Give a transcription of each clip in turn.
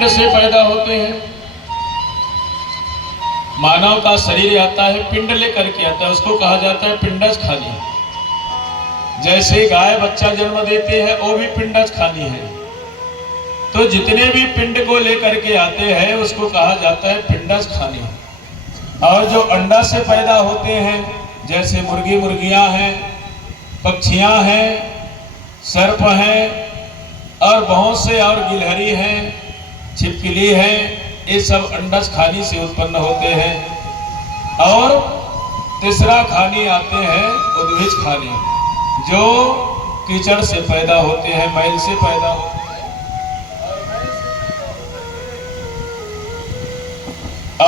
पिंड से पैदा होते हैं। मानव का शरीर आता है पिंड लेकर के आता है, उसको कहा जाता है पिंडज खानी। जैसे गाय बच्चा जन्म देते हैं वो भी पिंडज खानी है। तो जितने भी पिंड को लेकर के आते हैं उसको कहा जाता है पिंडज खानी। और जो अंडा से पैदा होते हैं जैसे मुर्गी मुर्गियां हैं, पक्षियां हैं, सर्प हैं और बहुत से और गिलहरी हैं, छिपकली हैं, ये सब अंडज खानी से उत्पन्न होते हैं। और तीसरा खानी आते हैं उद्भिज खानी, जो कीचड़ से पैदा होते हैं, मैल से पैदा होते हैं।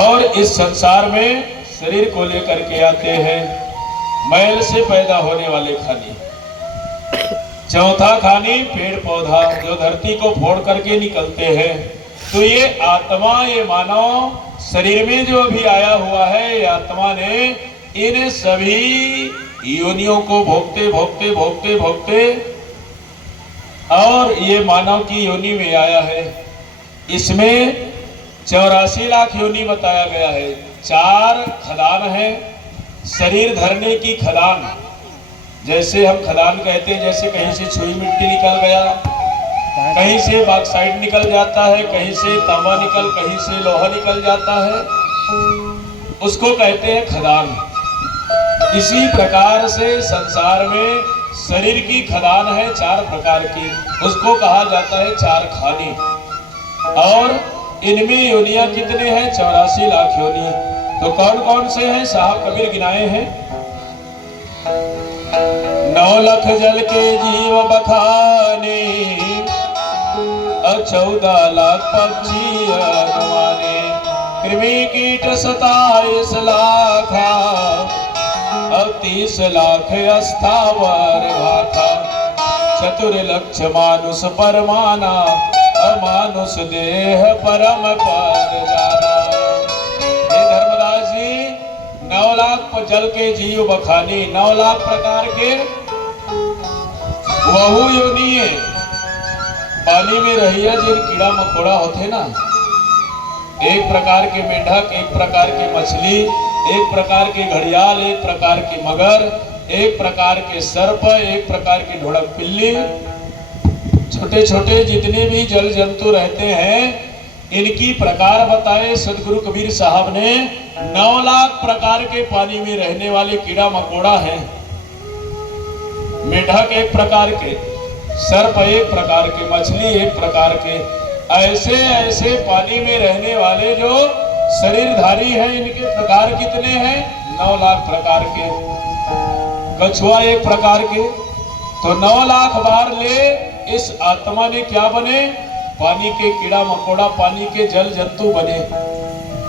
और इस संसार में शरीर को लेकर के आते हैं मैल से पैदा होने वाले खानी। चौथा खानी पेड़ पौधा जो धरती को फोड़ करके निकलते हैं। तो ये आत्मा, ये मानव शरीर में जो भी आया हुआ है, ये आत्मा ने इन सभी योनियों को भोगते भोगते भोगते भोगते और ये मानव की योनि में आया है। इसमें 84 लाख योनि बताया गया है। 4 खदान है शरीर धरने की खदान। जैसे हम खदान कहते हैं, जैसे कहीं से छुई मिट्टी निकल गया, कहीं से बॉक्साइट निकल जाता है, कहीं से तांबा कहीं से लोहा निकल जाता है, उसको कहते हैं खदान। इसी प्रकार से संसार में शरीर की खदान है 4 प्रकार की, उसको कहा जाता है 4 खानी। और इनमें योनियां कितने हैं? 84 लाख योनि। तो कौन कौन से हैं? साहब कबीर गिनाए हैं। 9 लाख जल के जीव बखाने, 14 लाख पक्षी अनुमाने, कृमि कीट 27 लाख, और 30 लाख अस्थावर भाखा, 4 लक्ष मानुष परमाना, अमानुष देह परम पद जाना। हे धर्मदास जी, 9 लाख जल के जीव बखानी, 9 लाख प्रकार के वहु योनि पानी में रहिया जिन कीड़ा मकोड़ा होते ना, एक प्रकार के मेढक, एक प्रकार की मछली, एक प्रकार के घड़ियाल, एक प्रकार की मगर, एक प्रकार के सर्प, एक प्रकार की ढोड़क पिल्ली, छोटे छोटे जितने भी जल जंतु रहते हैं, इनकी प्रकार बताए सदगुरु कबीर साहब ने। 9 लाख प्रकार के पानी में रहने वाले कीड़ा मकोड़ा हैं। मेढक एक प्रकार के, सर्प एक प्रकार के, मछली एक प्रकार के, ऐसे ऐसे पानी में रहने वाले जो शरीरधारी हैं, इनके प्रकार कितने हैं? 9 लाख प्रकार के। कछुआ एक प्रकार के। तो 9 लाख बार ले इस आत्मा ने क्या बने? पानी के कीड़ा मकोड़ा, पानी के जल जंतु बने।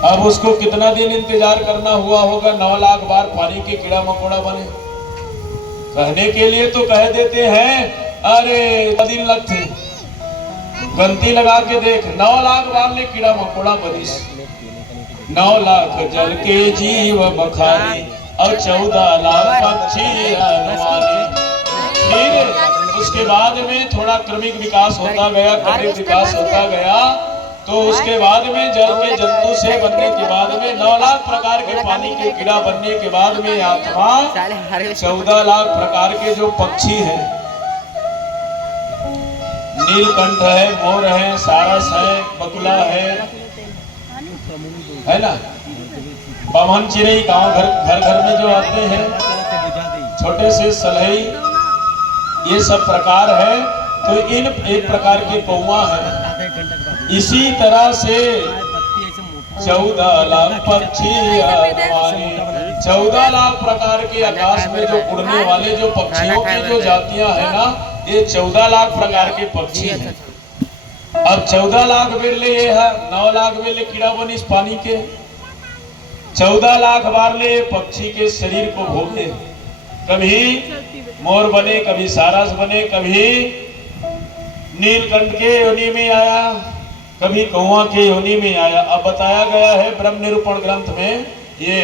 अब उसको कितना दिन इंतजार करना हुआ होगा 9 लाख बार पानी के कीड़ा मकोड़ा बने? कहने के लिए तो कह देते हैं अरे दिन लगते, गलती लगा के देख, 9 लाख बार ले कीड़ा मकोड़ा बनिस। 9 लाख जल के जीव बखानी, और 14 लाख पक्षी अनुमानी। फिर उसके बाद में थोड़ा क्रमिक विकास होता गया, क्रमिक विकास होता गया, तो उसके बाद में जल के जंतु से बनने के बाद में 9 लाख प्रकार के पानी के कीड़ा बनने के बाद में आत्मा 14 लाख प्रकार के जो पक्षी हैं, नीलकंठ है, मोर है, सारस है, बकुला है ना, बमन चिड़ई गांव घर घर में जो आते हैं, छोटे से सलहई, ये सब प्रकार है। तो इन एक प्रकार के कौवा है। इसी तरह से 14 लाख पक्षी अनुमानी, 14 लाख प्रकार के आकाश में जो उड़ने वाले जो पक्षियों की जो जातियां है ना, ये 14 लाख प्रकार के पक्षी हैं। अब 14 लाख बेले ये है, 9 लाख बेले कीड़ा बनिस पानी के, 14 लाख बार ले पक्षी के शरीर को भोगे। कभी मोर बने, कभी सारस बने, कभी नीलकंठ के योनि में आया, कभी कौवा के योनि में आया। अब बताया गया है ब्रह्म निरूपण ग्रंथ में, ये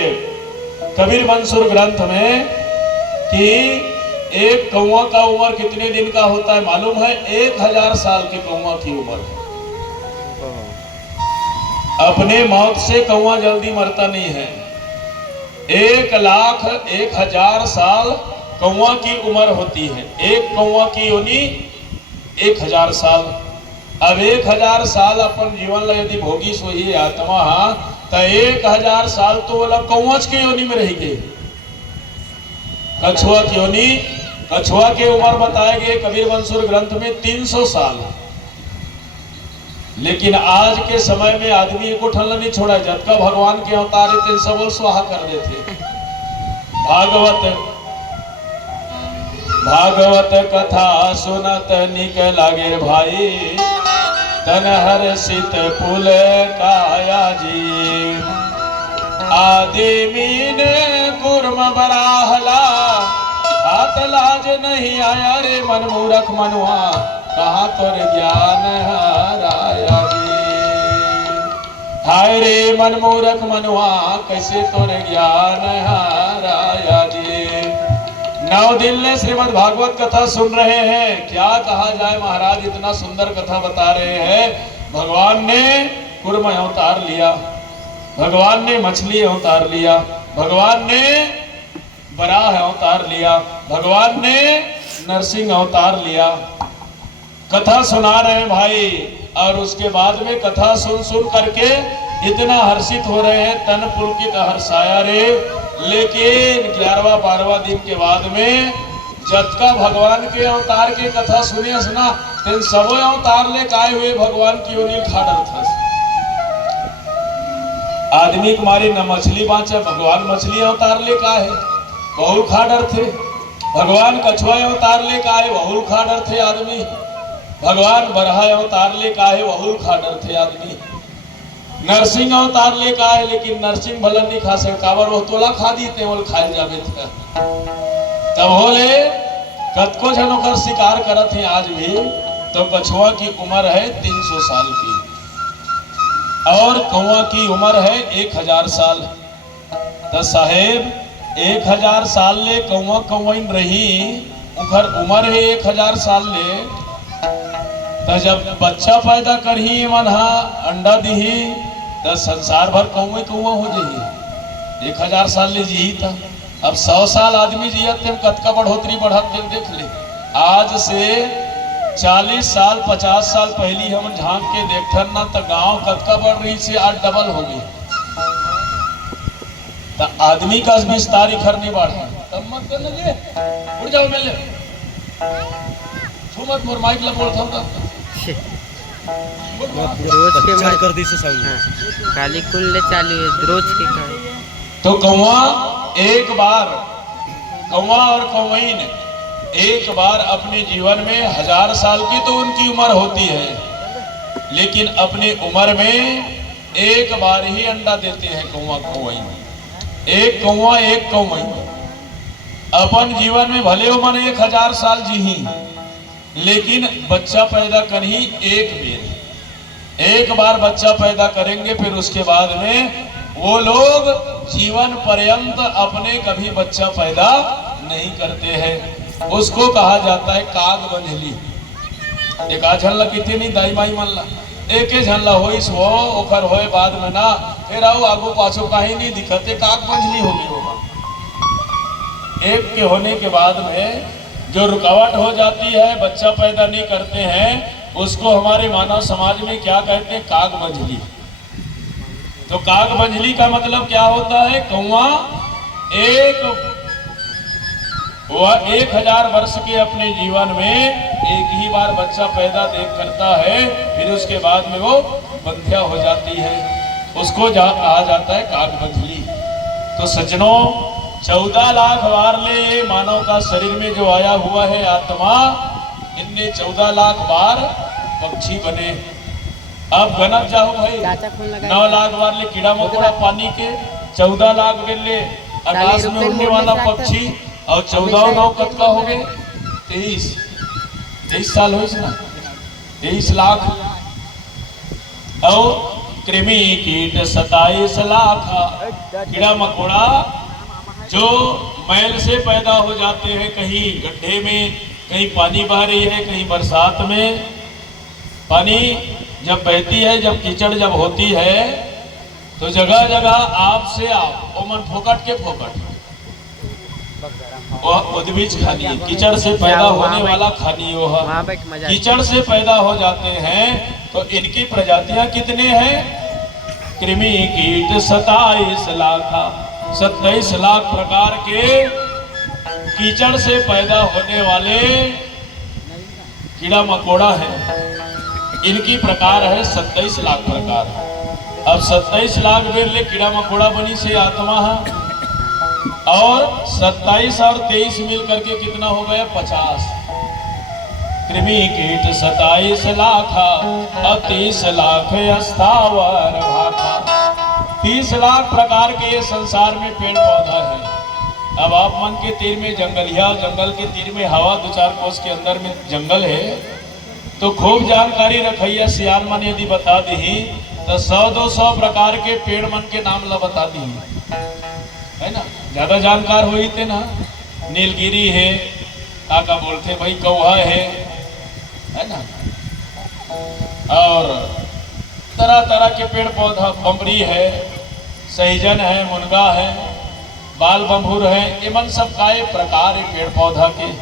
कबीर मंसूर ग्रंथ में, कि एक कौवा का उम्र कितने दिन का होता है मालूम है? 1000 साल के कौवा की उम्र। अपने मौत से कौवा जल्दी मरता नहीं है। 1,01,000 साल कौवा की उम्र होती है। एक कौवा की योनि 1,000 साल। अब 1,000 साल अपन जीवन ला यदि भोगी सोही आत्मा तो 1,000 साल तो बोला कौवच के योनि में रह गए। कछुआ की योनि, कछुआ के उम्र बताए गए कबीर मंसूर ग्रंथ में 300 साल। लेकिन आज के समय में आदमी को ठल्ला नहीं छोड़ा। जब का भगवान के अवतार थे सब स्वाहा कर देते। भागवत कथा सुनत निक लागे भाई, तन हर्षित पुल काया जी। आदि मीन कुर्म बराहला, हाथ लाज नहीं आया रे मन मूरख मनुआ, कहाँ तोर ज्ञान हाराया जी। हाय रे मन मूरख मनुआ, कैसे तोर ज्ञान हाराया जी। 9 दिन ले श्रीमद् भागवत कथा सुन रहे हैं। क्या कहा जाए महाराज, इतना सुंदर कथा बता रहे हैं। भगवान ने कूर्म अवतार लिया, भगवान ने मछली अवतार लिया, भगवान ने बराह अवतार लिया, भगवान ने नरसिंह अवतार लिया। कथा सुना रहे हैं भाई, और उसके बाद में कथा सुन सुन करके इतना हर्षित हो रहे हैं, तन पुलकित हर्षाया रे। लेकिन 11वां 12वां दिन के बाद में जब का भगवान के अवतार के कथा सुनिए सुना, तेन सबो अवतार ले आए हुए भगवान की योनि खाडर था। आदमी के मारे न मछली बाँचे, भगवान मछली अवतार ले का है बहुल खाडर थे। भगवान कछुआ अवतार ले का है बहुल खाडर थे आदमी। भगवान बरहा अवतार ले का है बहुल खाडर थे आदमी। नरसिंह अवतार ले का है, लेकिन नरसिंह भलन नहीं खा सकता, काबर वो तोला खा दी ते बोल खाए जावे थे। तब होले कतको जनों का शिकार करत हैं आज भी। तो कछुआ की उम्र है 300 साल की और कौवा की उम्र है 1,000 साल। तो साहेब 1,000 साल ले कौवा कौवाइन रही, उनकर उम्र है 1,000 साल ले। तो जब बच्चा पैदा करही मन अंडा दीही तो संसार भर कौवे कौवा हो जाही। 1,000 साल ले जी था। अब 100 साल आदमी जियत थे, कतका बढ़ोतरी बढ़त थे देख ले। आज से 40 साल 50 साल पहली हम झांक के देखथन ना तो गांव कतका बढ़ रही से आज डबल हो गई। तो आदमी का विस्तार इखर नहीं बढ़ा। तब मत कर लगे उड़ जाओ मेले छू मत मोर माइक ला बोल था रोज के मत कर दी से सब काली कुल्ले चालू है रोज के का। तो कौवा एक बार, कौवा और कौवइन एक बार अपने जीवन में 1000 साल की तो उनकी उम्र होती है, लेकिन अपने उम्र में एक बार ही अंडा देते हैं कौवा कौवइन। एक कौवा एक कौवइन अपन जीवन में भले उम्र 1000 साल जी, लेकिन बच्चा पैदा कर ही एक बार बच्चा पैदा करेंगे। फिर उसके बाद में वो लोग जीवन पर्यंत अपने कभी बच्चा पैदा नहीं करते हैं। उसको कहा जाता है काग बंझली। एक झल्ला कितने नहीं दाई माई मन ला एक झल्ला होइस हो ओकर होए बाद में ना फिर आओ आगो पाछो कहीं नहीं दिखते, काग बंझली हो गई होगा। एक के होने के बाद में जो रुकावट हो जाती है, बच्चा पैदा नहीं करते हैं, उसको हमारे मानव समाज में क्या कहते हैं? काग बंझली। तो काग बंझली का मतलब क्या होता है? कौवा 1000 वर्ष के अपने जीवन में एक ही बार बच्चा पैदा देख करता है, फिर उसके बाद में वो बंध्या हो जाती है, उसको कहा जाता है काग बंझली। तो सज्जनों 14 लाख बार ले मानव का शरीर में जो आया हुआ है आत्मा, इनने 14 लाख बार पक्षी बने। अब गनत जाओ भाई 9 लाख बार ले कीड़ा मकोड़ा पानी के, 14 लाख ले आकाश में उड़ने वाला पक्षी, और 14 9 कतका हो गए 23 साल हो ना 23 लाख। और कृमि कीट 27 लाख कीड़ा मकोड़ा जो मैल से पैदा हो जाते हैं, कहीं गड्ढे में, कहीं पानी बह रही है, कहीं बरसात में पानी जब बहती है, जब कीचड़ जब होती है तो जगह जगह आपसे आप ओमन फोकट के फोकट उद्भिज खानी, कीचड़ से पैदा होने वाला खानी वो वहाँ बैठ मजा कीचड़ से पैदा हो जाते हैं। तो इनकी प्रजातियां कितने हैं? कृमि कीट 27 लाख, 27 लाख प्रकार के कीचड़ से पैदा होने वाले कीड़ा मकोड़ा है। इनकी प्रकार है 27 लाख प्रकार। अब 27 लाख बेरले कीड़ा मकोड़ा बनी से आत्मा है, और 27 और 23 मिल करके कितना हो गया? 50। कृमि कीट 27 लाख, और 30 लाख स्थावर भाखा। 30 लाख प्रकार के ये संसार में पेड़ पौधा है। अब आप मन के तीर में जंगलिया, जंगल के तीर में हवा, 2-4 कोस के अंदर में जंगल है, तो खूब जानकारी रखिया। सियान मन यदि बता दी तो 100-200 प्रकार के पेड़ मन के नाम ला बता दी, है ना। ज्यादा जानकार हुई थे ना, नीलगिरी है, काका बोलते भाई कौहा है ना, और तरह तरह के पेड़ पौधा, बमरी है, सहीजन है, मुनगा है, बाल बम्भुर है, ये मन सब का ये प्रकार है पेड़ पौधा के।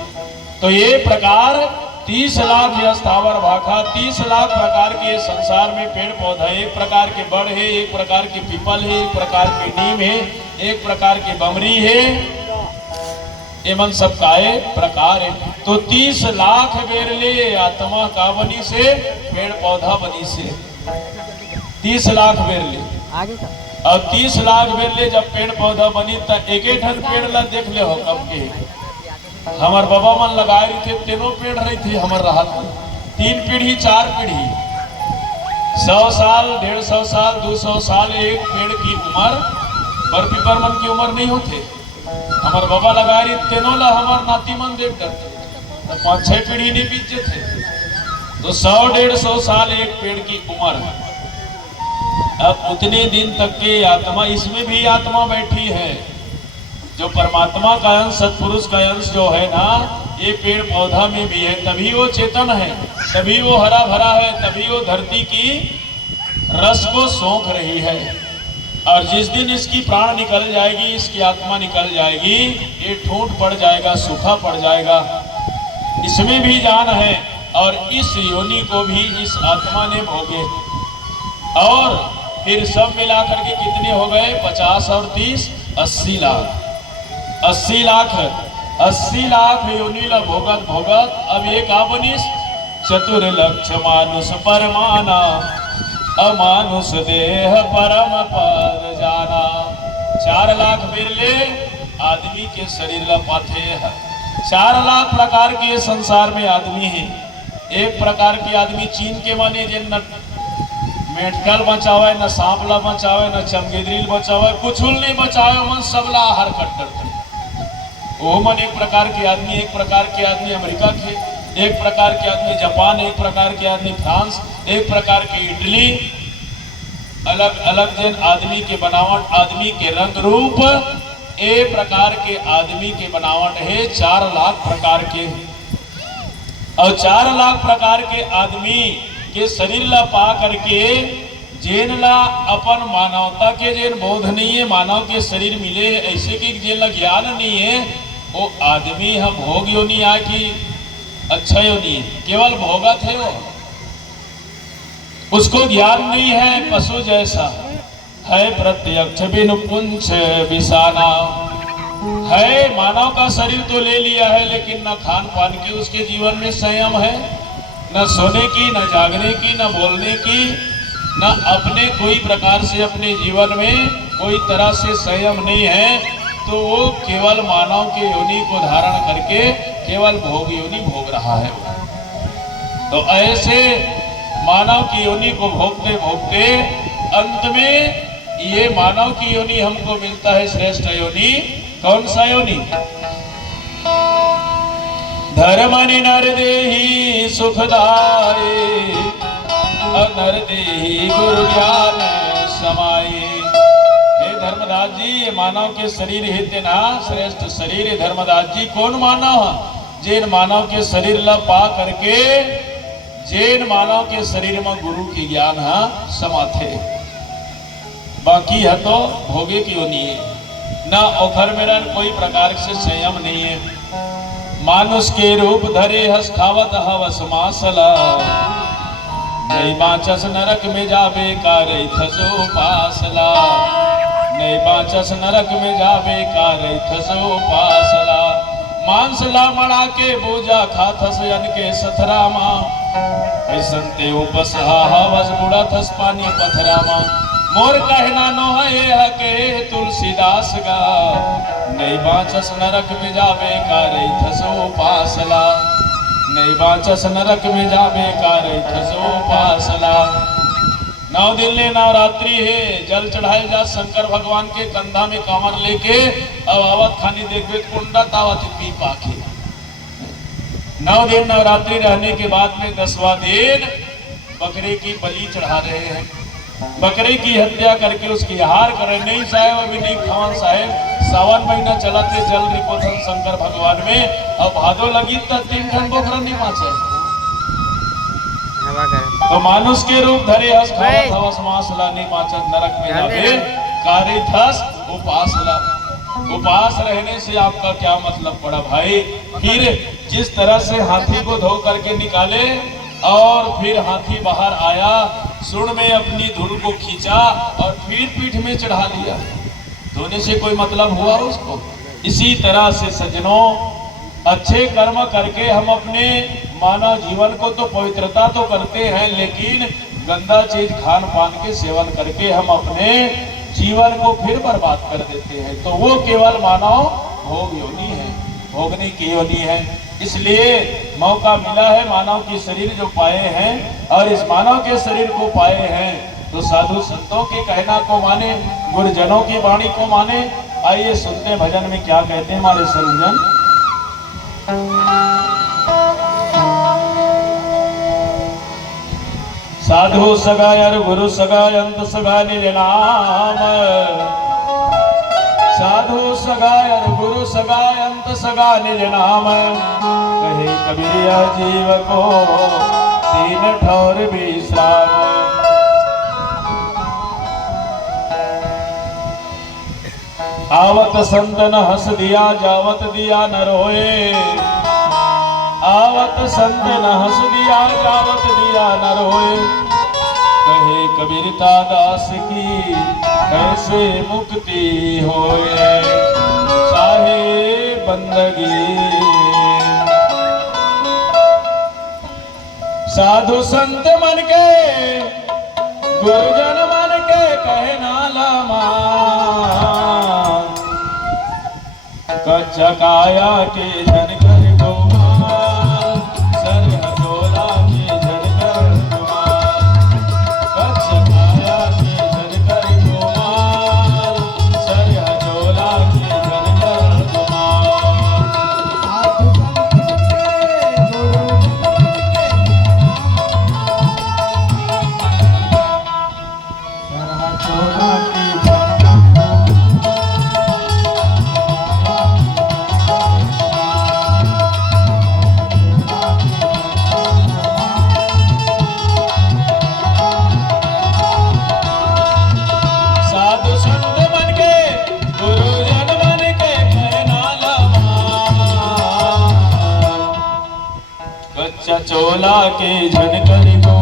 तो ये प्रकार 30 लाख या स्थावर भाखा, 30 लाख प्रकार के संसार में पेड़ पौधा। एक प्रकार के बड़ है, एक प्रकार के पीपल है, एक प्रकार की नीम है, एक प्रकार की बमरी है, एमन सब काए प्रकार है। तो 30 लाख बेरले आत्मा का बनी से, पेड़ पौधा बनी से 30 लाख बेरले आगे का। और 30 लाख बेरले जब पेड़ पौधा बनी तो एक ठन पेड़ ला देख ले हो कब के हमार बाबा मन लगाए रही थे, तीनों पेड़ रही थी हमार रहा 3 पीढ़ी 4 पीढ़ी, 100 साल, 150 साल, 200 साल एक पेड़ की उम्र, बरपीपर मन की उम्र नहीं होते। हमार बाबा लगाए रही तीनों ला हमार नाती मन देख डरते, तो 5-6 पीढ़ी नहीं बीत थे। तो 100-150 साल एक पेड़ की उम्र। अब उतने दिन तक के आत्मा, इसमें भी आत्मा बैठी है, जो परमात्मा का अंश, सत्पुरुष का अंश जो है ना, ये पेड़ पौधा में भी है, तभी वो चेतन है, तभी वो हरा भरा है, तभी वो धरती की रस को सोख रही है। और जिस दिन इसकी प्राण निकल जाएगी, इसकी आत्मा निकल जाएगी, ये ठूंठ पड़ जाएगा, सूखा पड़ जाएगा। इसमें भी जान है, और इस योनि को भी इस आत्मा ने भोगे। और फिर सब मिलाकर के कितने हो गए? 50 और 30 80 लाख। 80 लाख 80 लाख योनि ला भोगत भोगत अब ये का बनिस? चतुर्लक्ष मानुष परमाना, अमानुष देह परम पद जाना। 4 लाख बिरले आदमी के शरीर ला पाथे है। 4 लाख प्रकार के संसार में आदमी है। एक प्रकार के आदमी चीन के माने जिन न मेंढकल बचावे, न सांप ला बचावे, न चमगेदरी बचावे, कुछ नहीं बचावे, मन सबला आहार कट करते। वो मन एक प्रकार के आदमी, एक प्रकार के आदमी अमेरिका के, एक प्रकार के आदमी जापान, एक प्रकार के आदमी फ्रांस, एक प्रकार के इटली। अलग अलग दिन आदमी के बनावट, आदमी के रंग रूप, एक प्रकार के आदमी के बनावट है। 4 लाख प्रकार के, और 4 लाख प्रकार के आदमी के शरीर ला पा करके जेन ला अपन मानवता के जेन बोध नहीं है, मानव के शरीर मिले है, ऐसे की जेन ला ज्ञान नहीं है, वो आदमी हम भोग योनि आ की अच्छा योनि, केवल भोगत है वो, उसको ज्ञान नहीं है। पशु जैसा है, प्रत्यक्ष बिनु पुंछ बिसाना है। मानव का शरीर तो ले लिया है, लेकिन न खान पान की उसके जीवन में संयम है, न सोने की, न जागने की, न बोलने की, न अपने कोई प्रकार से अपने जीवन में कोई तरह से संयम नहीं है। तो वो केवल मानव के योनि को धारण करके केवल भोग योनि भोग रहा है। तो ऐसे मानव की योनि को भोगते भोगते अंत में ये मानव की योनि हमको मिलता है श्रेष्ठ योनि। कौन सा योनि? धर्मनि नर देहि सुखदाये, नर देहि गुरु ज्ञान समाये। हे धर्मदास जी, ये मानव के शरीर हेते ना श्रेष्ठ शरीर है। धर्मदास जी कौन मानव? जेन मानव के शरीर ला पा करके, जेन मानव के शरीर में गुरु की ज्ञान समाथे। बाकी है तो भोगे की होनी है ना ओखर मेरा कोई प्रकार से संयम नहीं है। मानुष के रूप धरे हस खावत हवस मासला नहीं बाचस नरक में जाबे कारे थसो पासला नहीं बाचस नरक में जाबे कारे थसो पासला मांसला मड़ा के पूजा खाथस अन के सथरामा संते उपस हवस बुड़ा थस पानी पथरामा मोर कहना नो है हके तुलसीदास गा नहीं बाचस नरक में जाबे कारे थसो पासला नहीं बाचस नरक में जाबे कारे थसो पासला। 9 दिन ले नवरात्रि है, जल चढ़ाए जा शंकर भगवान के कंधा में कांवर लेके अब आवत खानी देखबे कुंडा तावत पी पाखे। 9 दिन नवरात्रि रहने के बाद में 10वां दिन बकरे की बलि चढ़ा रहे हैं। बकरे की हत्या करके उसकी आहार करे नहीं साहेब, अभी नहीं खावन साहेब। सावन महीना चला थे जल रिपोथन शंकर भगवान में, अब भादो लगी तब 3 ठन बोखरा नहीं बाँचे। तो मानुष के रूप धरे हस खावत हवस मासला नहीं बाँचत नरक में जाबे कारे थस उपासला। उपास रहने से आपका क्या मतलब पड़ा भाई। फिर जिस तरह से हाथी को धो करके निकाले और फिर हाथी बाहर आया, सुर में अपनी धुल को खींचा और फिर पीठ में चढ़ा लिया, धोने से कोई मतलब हुआ उसको। इसी तरह से सज्जनों, अच्छे कर्म करके हम अपने मानव जीवन को तो पवित्रता तो करते हैं, लेकिन गंदा चीज खान पान के सेवन करके हम अपने जीवन को फिर बर्बाद कर देते हैं। तो वो केवल मानव भोग योनि है, भोगने की योनि है। इसलिए मौका मिला है मानव के शरीर जो पाए हैं और इस मानव के शरीर को पाए हैं तो साधु संतों के कहना को माने, गुरुजनों की वाणी को माने। आइए सुनते भजन में क्या कहते हैं हमारे संजन। साधु सगाय और गुरु सगाय अंत सगा निज नाम। साधु सगाय और गुरु सगाय अंत सगा निज नाम। कहे कबीर जीव को 3 ठौर विश्राम। आवत संत न हंस दिया जावत दिया न रोए। आवत संत न हंस दिया जावत दिया न रोए। कहे कबीरता दास की कैसे मुक्ति होए। चाहे बंदगी साधु संत मन के गुरुजन मन के कहे नाला मान। कच्चा काया के धन कर गोमाल, सर हथोला के धन कर गोमाल। कच्चा काया के धन कर गोमाल, सर हथोला के धन कर गोमाल। चोला के झनकर को